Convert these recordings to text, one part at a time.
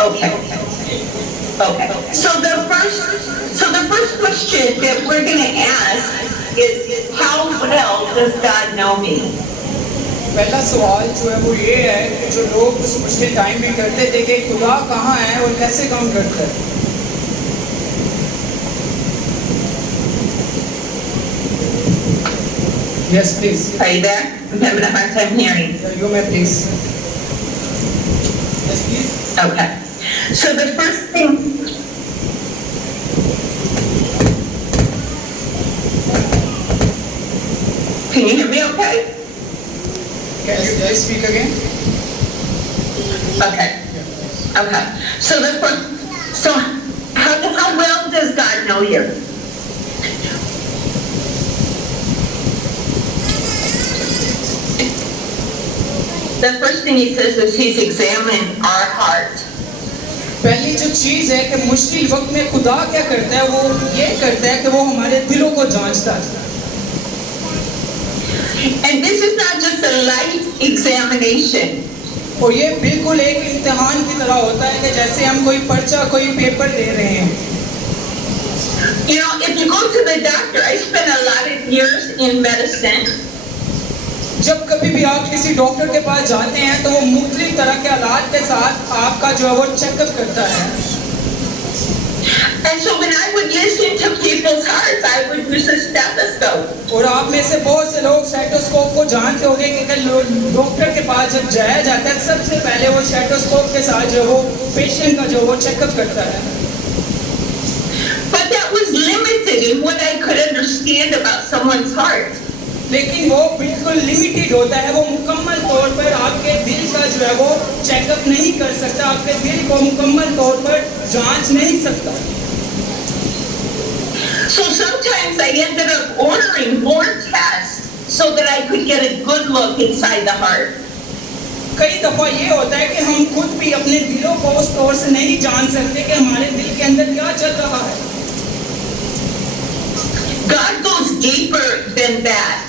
Okay. Okay. So the first question that we're going to ask is, how well does God know me? पहला सवाल जो है वो ये है कि जो लोग उस मुश्किल टाइम में करते थे कि खुदा कहाँ है और कैसे काम करता है. Yes, please. Are you there? I'm having a hard time hearing. You may please. Yes, please. Okay. So the first thing. Can you hear me okay? Can you guys speak again? Okay. Okay. So how well does God know you? The first thing he says is he's examined our heart. पहली जो चीज है कि मुश्किल वक्त में खुदा क्या करता है, वो ये करता है कि वो हमारे दिलों को जांचता है. And this is not just a light examination. और ये बिल्कुल एक इम्तिहान की तरह होता है कि जैसे हम कोई पर्चा, कोई पेपर दे रहे हैं. You know, if you go to the doctor, I spent a lot of years in medicine. जब कभी भी आप किसी डॉक्टर के पास जाते हैं तो वो मुख्तलिफ तरह के हालात के साथ आपका जो है वो चेकअप करता है. And so when I would listen to people's hearts, I would use a stethoscope. और आप में से बहुत से लोग स्टेथोस्कोप को जानते होंगे कि डॉक्टर के पास जब जाया जाता है सबसे पहले वो स्टेथोस्कोप के साथ जो वो पेशेंट का जो वो चेकअप करता है. But that was limited in what I could understand about someone's heart. लेकिन वो बिल्कुल लिमिटेड होता है, वो मुकम्मल तौर पर आपके दिल का जो है वो चेकअप नहीं कर सकता, आपके दिल को मुकम्मल तौर पर जांच नहीं सकता. So sometimes I ended up ordering more tests so that I could get a good look inside the heart. कई दफा ये होता है कि हम खुद भी अपने दिलों को उस तौर से नहीं जान सकते कि हमारे दिल के अंदर क्या चल रहा है. God goes deeper than that.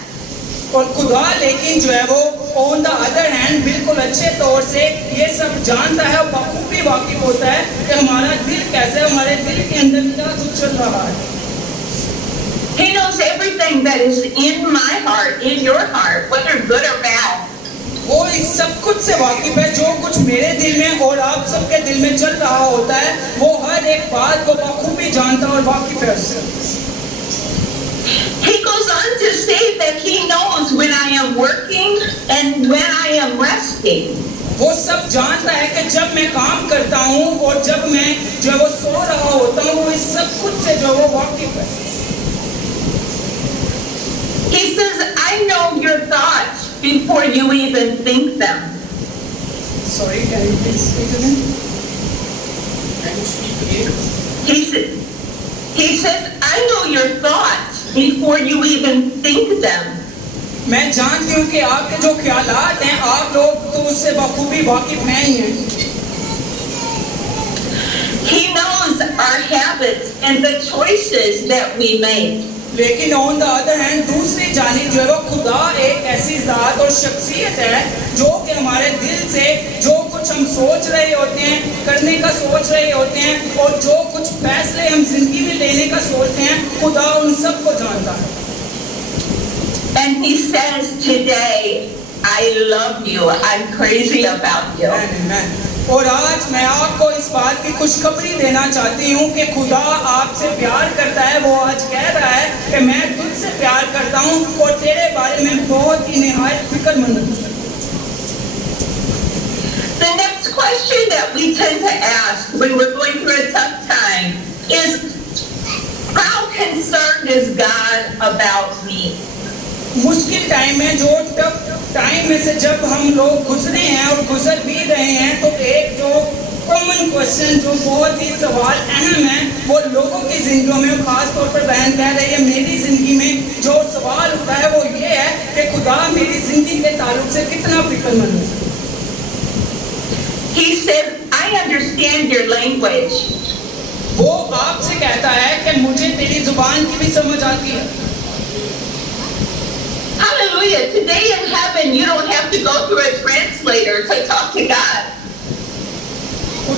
और खुदा लेकिन जो है वो ऑन द अदर हैंड बिल्कुल अच्छे तौर से ये सब जानता है और बखूबी वाकिफ होता है कि हमारा दिल कैसे है, हमारे दिल के अंदर क्या कुछ चल रहा है. He knows everything that is in my heart, in your heart, whether good or bad. वो इस सब कुछ से वाकिफ है, जो कुछ मेरे दिल में और आप सबके दिल में चल रहा होता है वो हर एक बात को बखूबी जानता और वाकिफ है उससे. He goes on to say that he knows when I am working and when I am resting. वो सब जानता है कि जब मैं काम करता हूँ और जब मैं जो वो सो रहा होता हूँ, वो इस सब कुछ से जो वो वाकिफ है. He says, I know your thoughts before you even think them. Sorry, can you please speak again? Can you speak again? He says, I know your thoughts before you even think them. मैं जानती हूँ कि आपके जो ख्यालात हैं आप लोग तो उससे बखूबी वाकिफ हैं ही हैं. He knows our habits and the choices that we make. लेकिन ऑन द अदर हैंड दूसरी जानिब जो है वो खुदा एक ऐसी जात और शख्सियत है जो कि हमारे दिल से जो कुछ हम सोच रहे होते हैं, करने का सोच रहे होते हैं और जो कुछ फैसले हम जिंदगी में लेने का सोचते हैं, खुदा उन सब को जानता है. And he says today, I love you. I'm crazy about you. Amen. और आज मैं आपको इस बात की खुशखबरी देना चाहती हूँ कि खुदा आपसे प्यार करता है. वो आज कह रहा है कि मैं तुझसे प्यार करता हूँ और तेरे बारे में बहुत ही निहायत फिक्रमंद हूँ. The next question that we tend to ask when we're going through a tough time is, how concerned is God about me? मुश्किल टाइम में जो टफ टाइम में से जब हम लोग गुजरे हैं और गुजर भी रहे हैं तो एक जो कॉमन क्वेश्चन जो बहुत ही सवाल अहम है वो लोगों की जिंदगियों में खास तौर पर बहन कह रही है मेरी जिंदगी में जो सवाल उठा है वो ये है कि खुदा मेरी जिंदगी के ताल्लुक से कितना फिक्रमंद है. He said, I understand your language. वो आपसे कहता है कि मुझे तेरी जुबान की भी समझ आती है. Hallelujah. Today in heaven, you don't have to go through a translator to talk to God.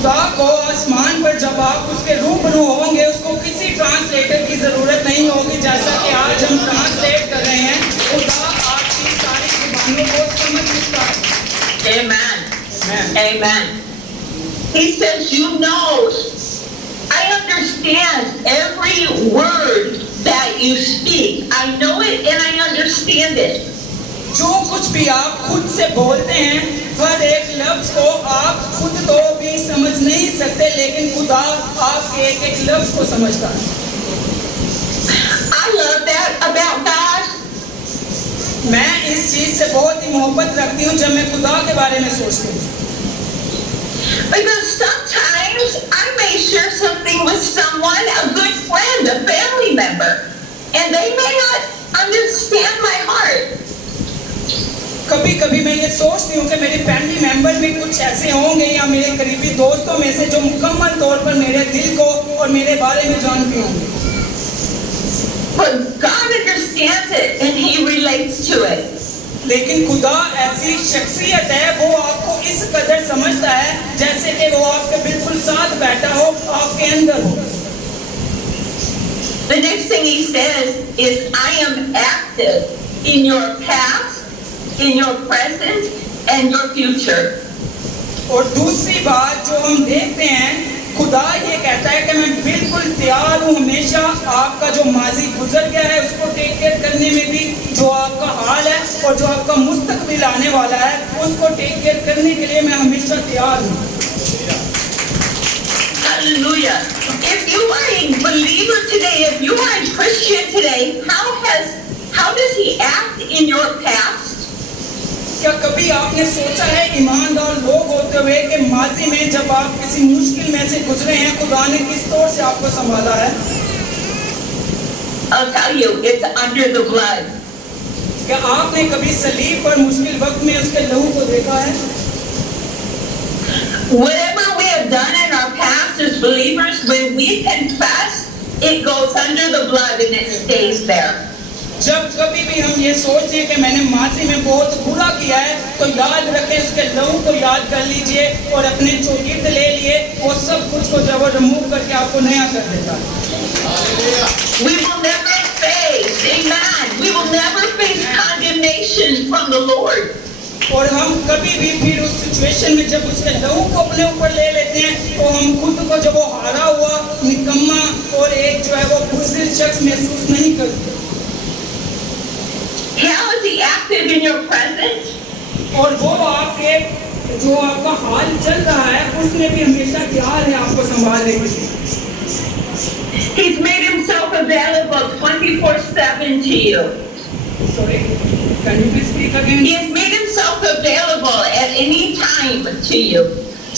खुदा को आसमान पर जब आप उसके रूबरू होंगे, उसको किसी ट्रांसलेटर की जरूरत नहीं होगी, जैसा कि आज हम ट्रांसलेट कर रहे हैं। खुदा आपकी सारी जुबानों को समझ सकता है। Amen. Amen. He says, you know, I understand every word that you speak. I know it and I understand it. जो कुछ भी आप खुद से बोलते हैं, हर एक लफ्ज को आप खुद तो भी समझ नहीं सकते, लेकिन खुदा आपके एक एक लफ्ज को समझता है। I love that about God. मैं इस चीज से बहुत ही मोहब्बत रखती हूँ जब मैं खुदा के बारे में सोचती हूँ। Because sometimes I may share something with someone, a good friend, a family member, and they may not understand my heart. कभी कभी मैं ये सोचती हूँ कि मेरे फैमिली मेंबर भी कुछ ऐसे होंगे या मेरे करीबी दोस्तों में से जो मुकम्मल तौर पर मेरे दिल को और मेरे बारे में जानते होंगे। But God understands it and He relates to it. लेकिन खुदा ऐसी शख्सियत है, वो आपको इस कदर समझता है जैसे कि वो आपके बिल्कुल साथ बैठा हो, आपके अंदर हो। The next thing He says is, I am active in your past, in your present, and your future. और दूसरी बात जो हम देखते हैं, खुदा ये कहता है कि मैं बिल्कुल तैयार हूँ हमेशा आपका जो माजी गुजर गया है उसको टेक केयर करने में भी, जो आपका हाल है और जो आपका मुस्तकबिल आने वाला है उसको टेक केयर करने के लिए मैं हमेशा तैयार हूँ। Hallelujah. If you are a believer today, if you are a Christian today, how does He act in your past? क्या कभी आपने सोचा है ईमानदार लोग होते हुए कि माजी में जब आप किसी मुश्किल में से गुजरे हैं, खुदा ने किस तौर से आपको संभाला है? I'll tell you, it's under the blood. क्या आपने कभी सलीब पर मुश्किल वक्त में उसके लहू को देखा है? Whatever we have done in our past as believers, when we confess, it goes under the blood and it stays there. जब कभी भी हम ये सोचें कि मैंने माजी में बहुत बुरा किया है, तो याद रखें, उसके लहू को याद कर लीजिए और अपने जो गिर्द ले लिए वो सब कुछ को जब रिमूव करके आपको नया कर देता है। We will never face, amen, we will never face condemnation from the Lord. और हम कभी भी फिर उस सिचुएशन में जब उसके लहू को अपने ऊपर ले लेते हैं, तो हम खुद को जब वो हारा हुआ, निकम्मा और एक जो है वो बुज़दिल शख्स महसूस नहीं करते। How is He active in your present? और वो आपके जो आपका हाल चल रहा है उसमें भी हमेशा तैयार है आपको संभालने के लिए। He's made Himself available 24/7 to you. Sorry, can you please speak again? He has made Himself available at any time to you.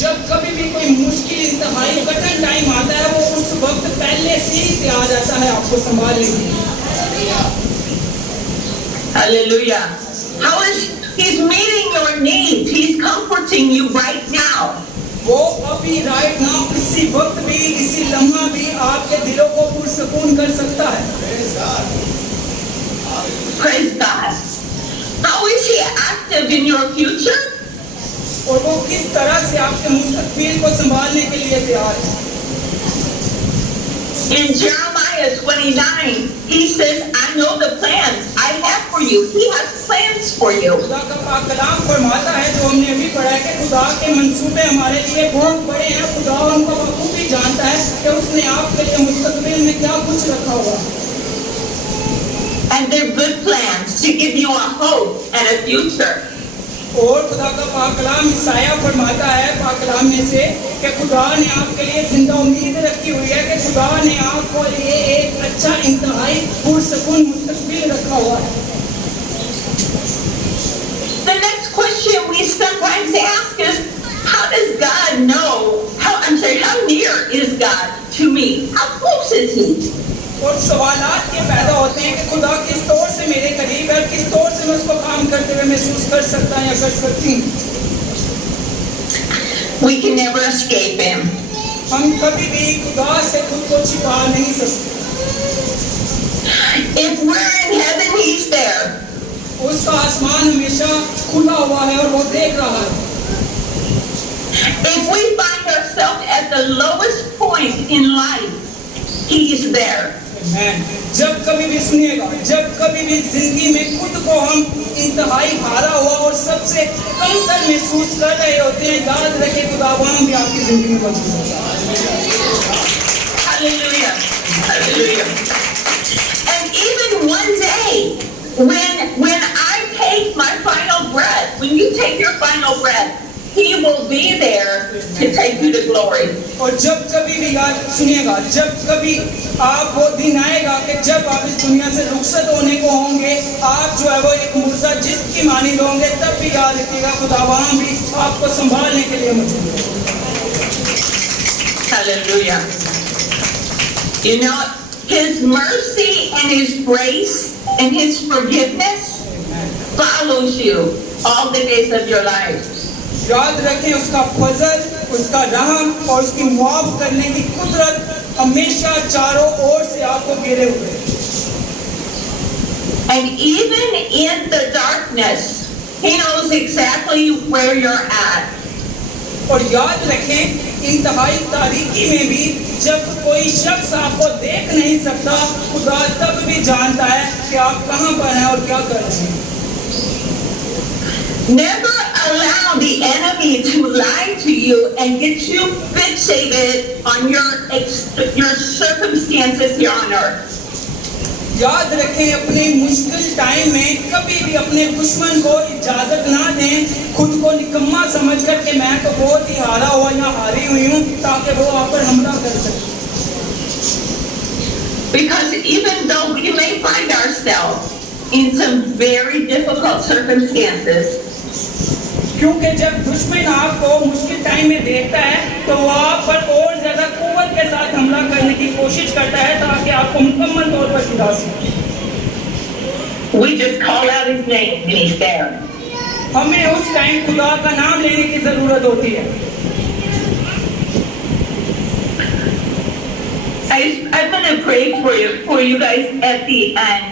जब कभी भी कोई मुश्किल इंतहाई कठिन टाइम आता है, वो उस वक्त पहले से ही तैयार रहता है आपको संभालने के लिए। Hallelujah. How is He's meeting your needs? He's comforting you right now. वो अभी राइट नाउ इसी वक्त भी, इसी लम्हा भी आपके दिलों को पुरसकून कर सकता है। Praise God. How is He active in your future? और वो किस तरह से आपके मुस्तकबिल को संभालने के लिए तैयार है। In Jeremiah 29, He says, I know the plans I have for you. He has plans for you. खुदा का पाक कलाम फरमाता है, जो हमने अभी पढ़ा है, कि खुदा के मंसूबे हमारे लिए बहुत बड़े हैं। खुदा उनको बखूबी जानता है कि उसने आपके लिए मुस्तकबिल में क्या कुछ रखा हुआ है। And they're good plans to give you a hope and a future. और खुदा का पाक कलाम ईसाया फरमाता है पाक कलाम में से कि खुदा ने आपके लिए जिंदा उम्मीद रखी हुई है, कि खुदा ने आपको लिए एक अच्छा इंतहाई पुरसकून मुस्तकबिल रखा हुआ है। The next question we sometimes ask is, how does God know? How near is God to me? How close is He? और सवालात ये पैदा होते हैं कि खुदा किस तौर से मेरे करीब है, किस तौर से मैं उसको काम करते हुए महसूस कर सकता या कर सकती हूँ। We can never escape Him. हम कभी भी खुदा से खुद को छिपा नहीं सकते। If we're in heaven, He's there. उसका आसमान हमेशा खुला हुआ है और वो देख रहा है। If we find ourselves at the lowest point in life, He is there. जब कभी भी सुनिएगा, जब कभी भी जिंदगी में खुद को हम इंतहाई हारा हुआ और सबसे कमतर महसूस कर रहे होते हैं, याद रखें खुदावन भी आपकी जिंदगी में मौजूद है। Hallelujah. Hallelujah. And even one day, when I take my final breath, when you take your final breath, He will be there to take you to glory. और जब कभी भी याद सुनिएगा, जब कभी आप वो दिन आएगा कि जब आप इस दुनिया से रुखसत होने को होंगे, आप जो है वो एक मुर्दा जिसकी मानी होंगे, तब भी याद रखिएगा खुदावन भी आपको संभालने के लिए मौजूद है। Hallelujah. You know, His mercy and His grace and His forgiveness follows you all the days of your life. याद रखें उसका फजल, उसका रहम और उसकी माफ करने की कुदरत हमेशा चारों ओर से आपको घेरे हुए है। And even in the darkness, He knows exactly where you're at. और याद रखें इंतहाई तारीकी में भी जब कोई शख्स आपको देख नहीं सकता, खुदा तब भी जानता है कि आप कहां पर हैं और क्या कर रहे हैं। Never allow the enemy to lie to you and get you fixated on your circumstances here on earth. याद रखें अपने मुश्किल टाइम में कभी भी अपने दुश्मन को इजाजत ना दें खुद को निकम्मा समझकर कि मैं तो बहुत ही हारा हुआ या हारी हुई हूं, ताकि वो आप पर हमला कर सके। Because even though we may find ourselves in some very difficult circumstances, क्योंकि जब दुश्मन आपको मुश्किल टाइम में देखता है तो वो आप पर और ज्यादा कुव्वत के साथ हमला करने की कोशिश करता है ताकि आपको मुकम्मल तौर पर गिरा सके। we just call out His name and He's there. हमें उस टाइम खुदा का नाम लेने की जरूरत होती है। I'm going to pray for you guys at the end.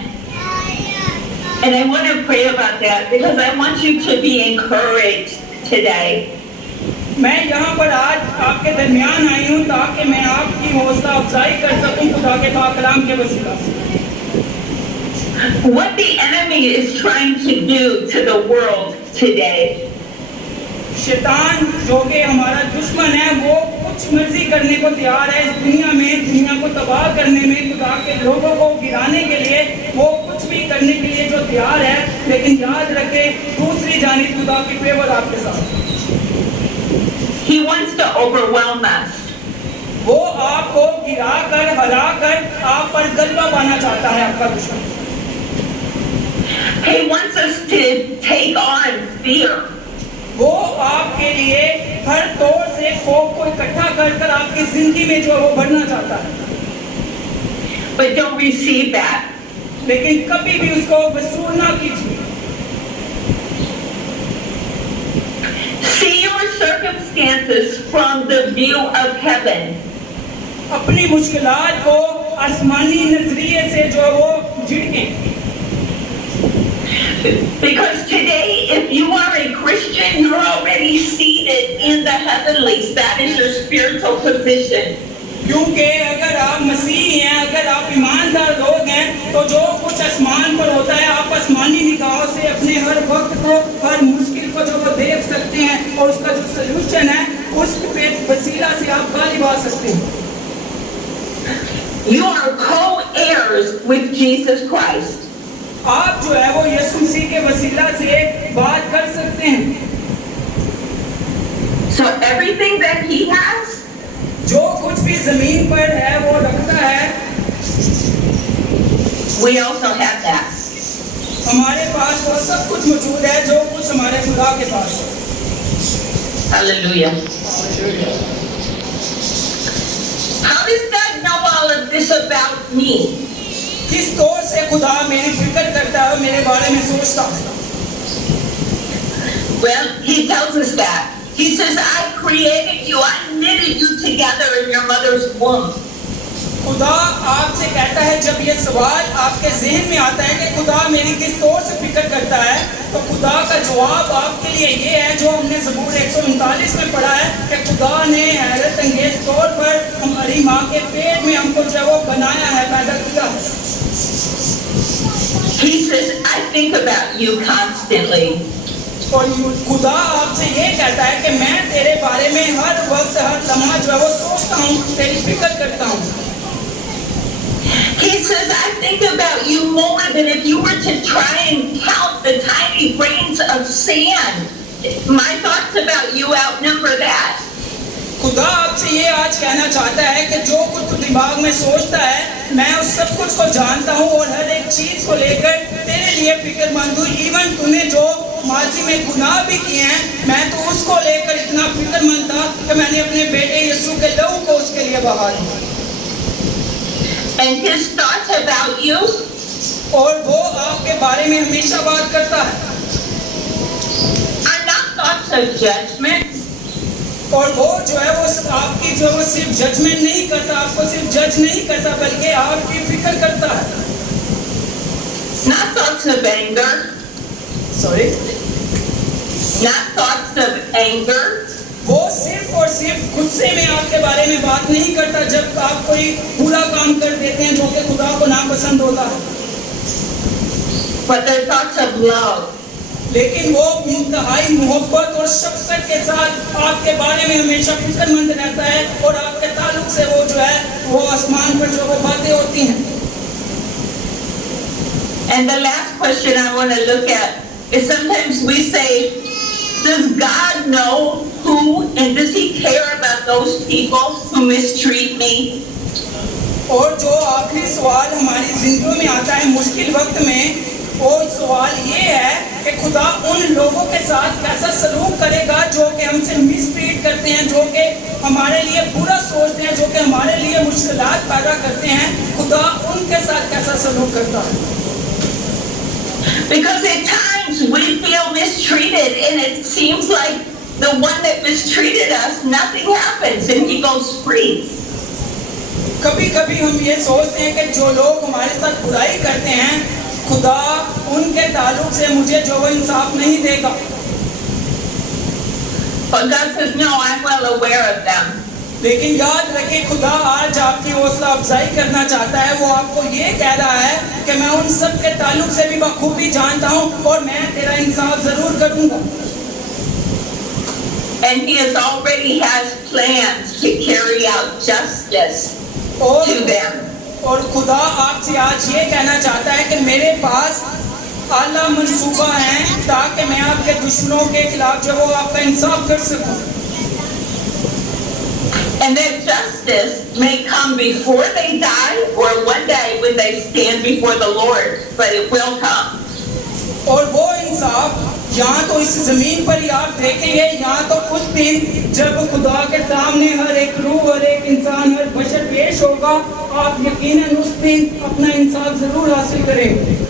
And I want to pray about that because I want you to be encouraged today. मैं यहाँ पर आज आपके दरमियान आई हूँ ताकि मैं आपकी हौसला अफजाई कर सकूँ खुदा के पाक कलाम के वसीला से। What the enemy is trying to do to the world today, शैतान जो कि हमारा दुश्मन है वो कुछ मर्जी करने को तैयार है इस दुनिया में, दुनिया को तबाह करने में, खुदा के लोगों को गिराने के लिए वो कुछ भी करने के लिए जो तैयार है। लेकिन याद रखें दूसरी जानिब खुदा की फेवर आपके साथ। he wants to overwhelm us. वो आपको गिरा कर हरा कर आप पर गलबा पाना चाहता है आपका दुश्मन। He wants us to take on fear. वो आपके लिए हर तौर से खौफ को इकट्ठा कर कर आपकी जिंदगी में जो है वो बढ़ना चाहता है। But don't receive that. लेकिन कभी भी उसको वसूल ना कीजिए। See your circumstances from the view of heaven. अपनी मुश्किलात को आसमानी नजरिए से जो है वो झिड़कें। Because today, if you are a Christian, you're already seated in the heavenlies. That is your spiritual position. क्योंकि अगर आप मसीही हैं, अगर आप ईमानदार लोग हैं, तो जो कुछ आसमान पर होता है आप आसमानी निगाहों से अपने हर वक्त को, हर मुश्किल को जो वो देख सकते हैं और उसका जो सलूशन है उस पे वसीला से आप गालिब आ सकते हैं। You are co-heirs with Jesus Christ. आप जो है वो यीशु मसीह के वसीला से बात कर सकते हैं। So everything that He has, जो कुछ भी जमीन पर है वो रखता है, we also have that. हमारे पास वो सब कुछ मौजूद है जो कुछ हमारे खुदा के पास है। Hallelujah. How does God know all of this about me? किस तौर से खुदा मेरी फिक्र करता है, मेरे बारे में सोचता है? Well, He tells us that. He says, I created you, I knitted you together in your mother's womb. खुदा आपसे कहता है, जब ये सवाल आपके ज़हन में आता है कि खुदा मेरी किस तौर से फिक्र करता है, तो खुदा का जवाब आपके लिए ये है जो हमने ज़बूर 139 में पढ़ा है कि खुदा ने हैरत अंगेज तौर पर हमारी माँ के पेट में हमको जो है वो बनाया है, पैदा किया है। He says, I think about you constantly. और खुदा आपसे ये कहता है कि मैं तेरे बारे में हर वक्त हर लम्हा जो है वो सोचता हूँ, तेरी फिक्र करता हूँ। He says, I think about you more than if you were to try and count the tiny grains of sand. My thoughts about you outnumber that. खुदा आपसे ये आज कहना चाहता है कि जो कुछ तू दिमाग में सोचता है, मैं उस सब कुछ को जानता हूँ और हर एक चीज को लेकर तेरे लिए फिक्रमंद हूँ। इवन तूने जो माजी में गुनाह भी किए हैं, मैं तो उसको लेकर इतना फिक्रमंद था कि मैंने अपने बेटे यीशु के लहू को उसके लिए बहा दिया। And his thoughts about you और वो आपके बारे में हमेशा बात करता है। are not thoughts of judgment. और वो जो है वो आपकी जो है वो सिर्फ जजमेंट नहीं करता, आपको सिर्फ जज नहीं करता, बल्कि आपकी फिक्र करता है। Not thoughts of anger. Sorry, Not thoughts of anger. वो सिर्फ और सिर्फ गुस्से में आपके बारे में बात नहीं करता जब आप कोई बुरा काम कर देते हैं जो कि खुदा को नापसंद होता है, But they're thoughts of love. लेकिन वो इंतहाई मोहब्बत और शफ़क़त के साथ आपके बारे में हमेशा फिक्रमंद रहता है और आपके ताल्लुक से वो जो है वो आसमान पर जो वो बातें होती हैं। And the last question I want to look at is sometimes we say, does God know who and does he care about those people who mistreat me? और जो आखिरी सवाल हमारी जिंदगी में आता है मुश्किल वक्त में, वो सवाल ये है कि खुदा उन लोगों के साथ कैसा सलूक करेगा जो कि हमसे मिसट्रीट करते हैं, जो कि हमारे लिए बुरा सोचते हैं, जो कि हमारे लिए मुश्किलात पैदा करते हैं। खुदा उनके साथ कैसा सलूक करता है? Because at times we feel mistreated and it seems like the one that mistreated us, nothing happens and he goes free. कभी कभी हम ये सोचते हैं कि जो लोग हमारे साथ बुराई करते हैं, खुदा उनके ताल्लुक से मुझे जो वो इंसाफ नहीं देगा। But God says, no, I'm well aware of them. लेकिन याद रखें, खुदा आज आपकी हौसला अफजाई करना चाहता है। वो आपको ये कह रहा है कि मैं उन सब के ताल्लुक से भी बखूबी जानता हूँ और मैं तेरा इंसाफ जरूर करूँगा। And he has already has plans to carry out justice to them. और खुदा आपसे आज ये कहना चाहता है कि मेरे पास आला मंसूबा है ताकि मैं आपके दुश्मनों के खिलाफ जो वो आपका इंसाफ कर सकूं। And that justice may come before they die or one day when they stand before the Lord, but it will come. और वो इंसाफ यहाँ तो इस जमीन पर ही आप देखेंगे, यहाँ तो उस दिन जब खुदा के सामने हर एक रूह, हर एक इंसान, हर बशर पेश होगा, आप यकीनन उस दिन अपना इंसाफ जरूर हासिल करेंगे।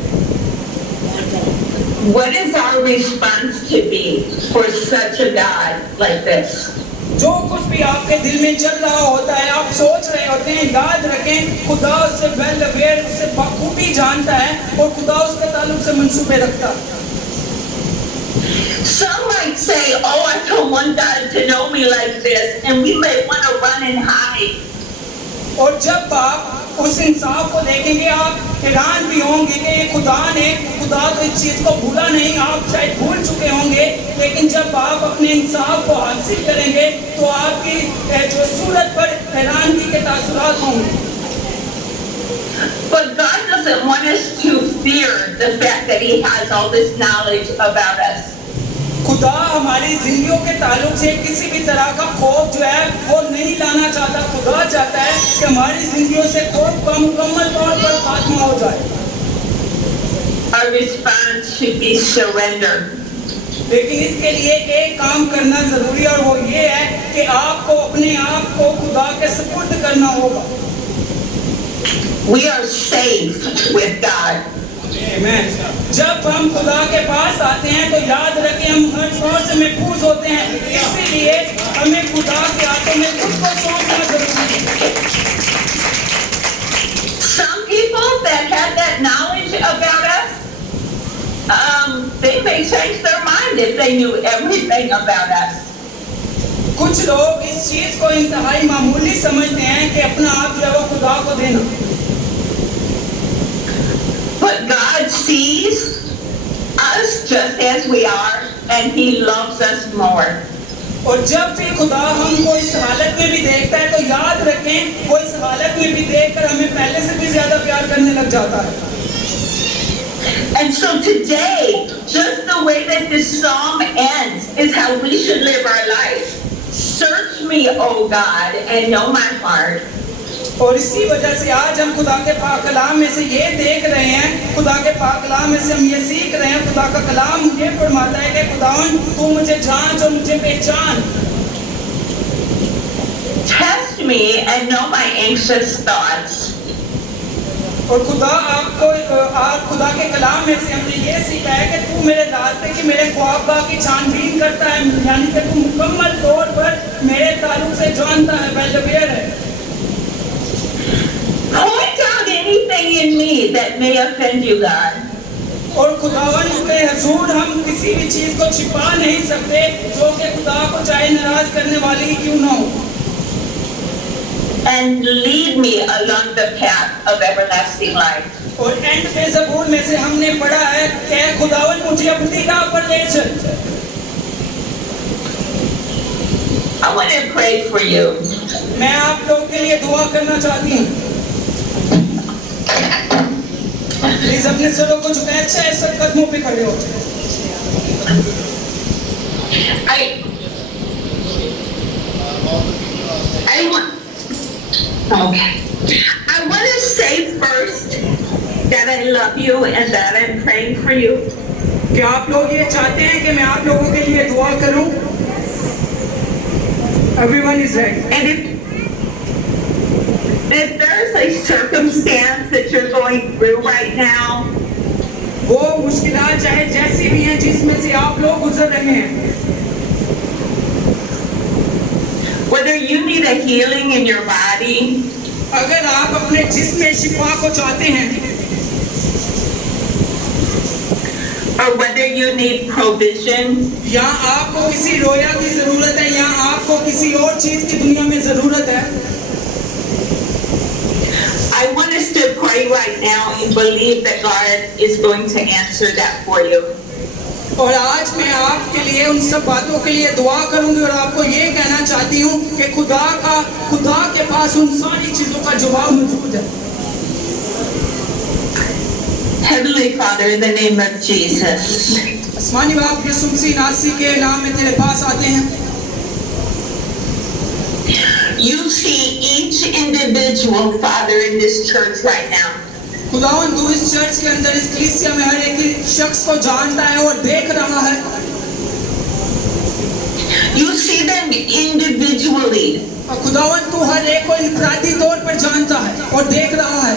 What is our response to be for such a God like this? जो कुछ भी आपके दिल में चल रहा होता है, आप सोच रहे होते हैं, याद रखें खुदा उससे वेल अवेयर, उससे बखूबी जानता है और खुदा उसके ताल्लुक से मंसूबे रखता है। Some might say, oh, I don't want God to know me like this, and we may want to run and hide. और जब आप उस इंसाफ को देखेंगे, आप हैरान भी होंगे कि खुदा तो इस चीज को भूला नहीं, आप शायद भूल चुके होंगे, लेकिन जब आप अपने इंसाफ को हासिल करेंगे तो आपकी जो सूरत पर हैरानगी के तासुरात होंगे। But God doesn't want us to fear the fact that he has all this knowledge about us. खुदा हमारी जिंदगियों के ताल्लुक से किसी भी तरह का खौफ जो है वो नहीं लाना चाहता। खुदा चाहता है कि हमारी जिंदगियों से खौफ का मुकम्मल तौर पर खात्मा हो जाए। Our response should be surrender. लेकिन इसके लिए एक काम करना जरूरी है और वो ये है कि आपको अपने आप को खुदा के सुपुर्द करना होगा। We are safe with God. Amen. जब हम खुदा के पास आते हैं तो याद रखें हम हर तौर से महफूज होते हैं, इसीलिए हमें खुदा के हाथों में खुद को सौंपना जरूरी है। Some people that have that knowledge about us, they may change their mind understand if they knew everything about us. कुछ लोग इस चीज को इंतहाई मामूली समझते हैं कि अपना आप जो है वो खुदा को देना, But God sees us just as we are, and He loves us more. और जब भी खुदा हमको इस हालत में भी देखता है तो याद रखें वो इस हालत में भी देखकर हमें पहले से भी ज्यादा प्यार करने लग जाता है। And so today, just the way that this psalm ends is how we should live our life. Search me, O God, and know my heart. और इसी वजह से आज हम खुदा के पाक कलाम में से ये देख रहे हैं, खुदा के पाक कलाम में से हम ये सीख रहे हैं, खुदा का कलाम ये फरमाता है कि खुदावन तू मुझे जांच और मुझे पहचान। Test me and know my anxious thoughts. और खुदा के कलाम में से हमने ये सीखा है कि तू मेरे रास्ते की, मेरे ख्वाब की छानबीन करता है, यानी कि तू मुकम्मल तौर पर मेरे ताल्लुक से जानता है, वेल अवेयर है। Point out anything in me that may offend you, God. और खुदावन के हुजूर हम किसी भी चीज को छिपा नहीं सकते जो कि खुदा को चाहे नाराज करने वाली क्यों ना हो। And lead me along the path of everlasting life. और एंड पे ज़बूर में से हमने पढ़ा है कि खुदावन मुझे अपनी राह पर ले चल। I want to pray for you. मैं आप लोग के लिए दुआ करना चाहती हूँ। प्लीज अपने सरों को झुकाएं, अच्छा सब कदमों पे खड़े हो। I want to say first that I love you and that I'm praying for you. क्या आप लोग ये चाहते हैं कि मैं आप लोगों के लिए दुआ करूं? Everyone is ready. And if there's a circumstance that you're going through right now, वो मुश्किलात चाहे जैसी भी हैं जिसमें से आप लोग गुजर रहे हैं, whether you need a healing in your body, अगर आप अपने जिस्म में शिफा को चाहते हैं, or whether you need provision, या आपको किसी रोया की जरूरत है, या आपको किसी और चीज की दुनिया में जरूरत है, I want us to pray right now and believe that God is going to answer that for you. और आज मैं आपके लिए उन सब बातों के लिए दुआ करूंगी और आपको ये कहना चाहती हूँ कि खुदा के पास उन सारी चीजों का जवाब मौजूद है। Heavenly Father, in the name of Jesus, आसमानी बाप यीशु मसीह नासी के नाम में तेरे पास आते हैं। you see each individual, Father, in this church right now. खुदावन तू इस चर्च के अंदर, इस कलीसिया में हर एक शख्स को जानता है और देख रहा है। You see them individually. खुदावन तू हर एक को इनफरादी तौर पर जानता है और देख रहा है।